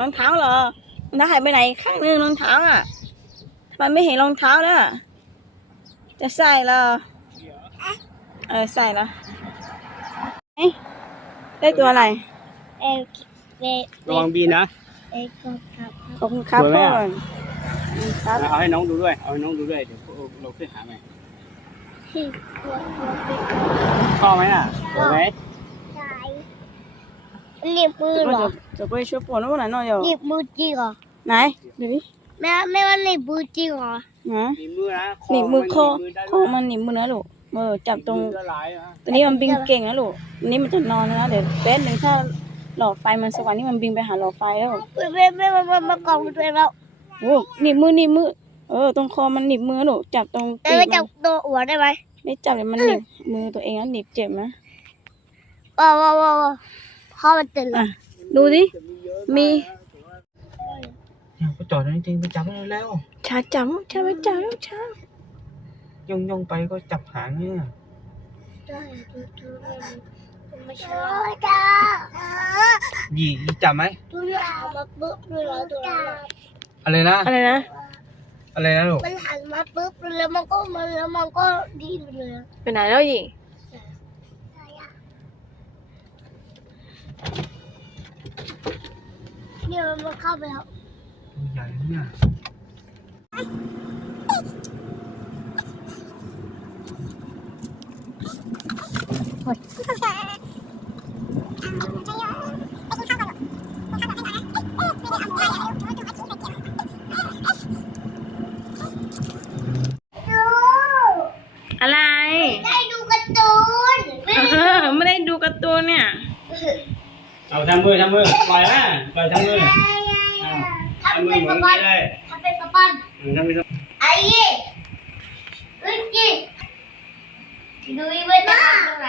รองเท้าเหรอน้าหายไปไหนข้างนึงรองเท้าอ่ะมันไม่เห็นรองเท้าเนะ่จะใส่เหรอเออใส่แล้วได้ตัวอะไรเอ็เอระวังบีนะเอ็กครับครับครัครับเอาให้น้องดูด้วย เอาให้น้องดูด้วย เดี๋ยวเราขึ้นหาไหมชอไหมล่ะโอเคเรียบมือเหรอ จะไปช่วยปวดนล้วไหนน่อยอยู่เรียบมือจริงเหรอ ไหนดูดิแม่แม่ว่าเรีบมือจริงเหรอหนีบมือนะหนีบมือคอคอมันหนีบมือนะลูกมือจับตรงตัวนี้มันบินเก่งนะลูก นี้มันจะนอนนะ เดี๋ยวเป๊ะหนึ่งถ้าหลอดไฟมันสว่างนี่มันบินไปหาหลอดไฟแล้วเป๊ะเป๊ะมันมากรองตัวแล้วโอ้หนีบมือหนีบมือ เออตรงคอมันหนีบมือลูกจับตรงตีมันจับตัวหัวได้ไหมไม่จับเลยมันหนีบมือตัวเองแล้วหนีบเจ็บนะว้าวว้าวพ่อมันตื่นดูดิมีก็จอดจริงๆไปจับมันแล้ว ชาจับชาไปจับช้าย่องย่องไปก็จับหางเนี่ยจ้่ดูดูจับไหมอะไรนะอะไรนะอะไรนะลูกมันหันมาปุ๊บแล้วมันก็มันแล้วมันก็ดิ้นเลยเป็นไหนแล้วยีงเนี่ยมันเข้าไปแล้วใหญ่เนี่ย thôi อะไรไม่ได้ดูการ์ตูนไม่ได้ไม่ได้ดูการ์ตูนเนี่ยเอาทำมือทำมือปล่อยนะปล่อยทำมือทำเป็นสปอนทำเป็นสปอนทำเป็นสปอนไอ้ยี่อุ้ยยี่ดูอีเวนต์ตรงไหน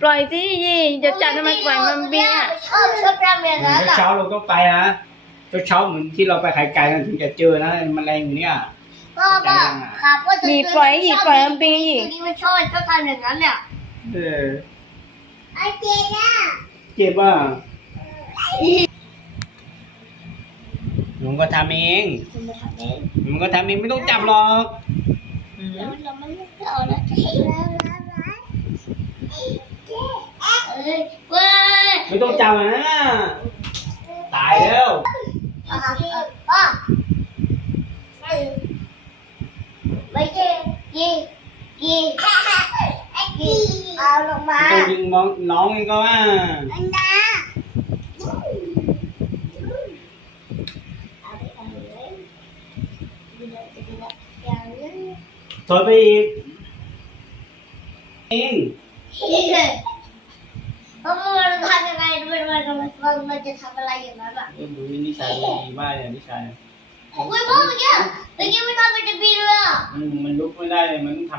ปล่อยสิยี่จะจัดทำไมปล่อยมันบีนอะเช้าเราก็ไปนะเช้าเหมือนที่เราไปไกลๆถึงจะเจอนะมันแรงอยู่เนี่ยมีปล่อยยี่ปล่อยมันบินี่มันชอบชอทำอย่างนั้นเนี่ยเออเจ็บอ่ะหน็งก็ทำเองมึงก็ทำเองไม่ต้องจับหรอก Chào mà. Cô, nó, nó, con chồng á tài đâu con gì con á Thôi bây giờ Yên พมารทำยังไงดู้วยมันมันจะทำอะไรอย่างนั้นอ่ะเออมือนิสัยดีมากเลยนิชายโอ้ยพ่อเมื่อกี้เมื่อกี้ไม่ทำมันจะบินเลยอ่ะมันลุกไม่ได้เลยมันทำ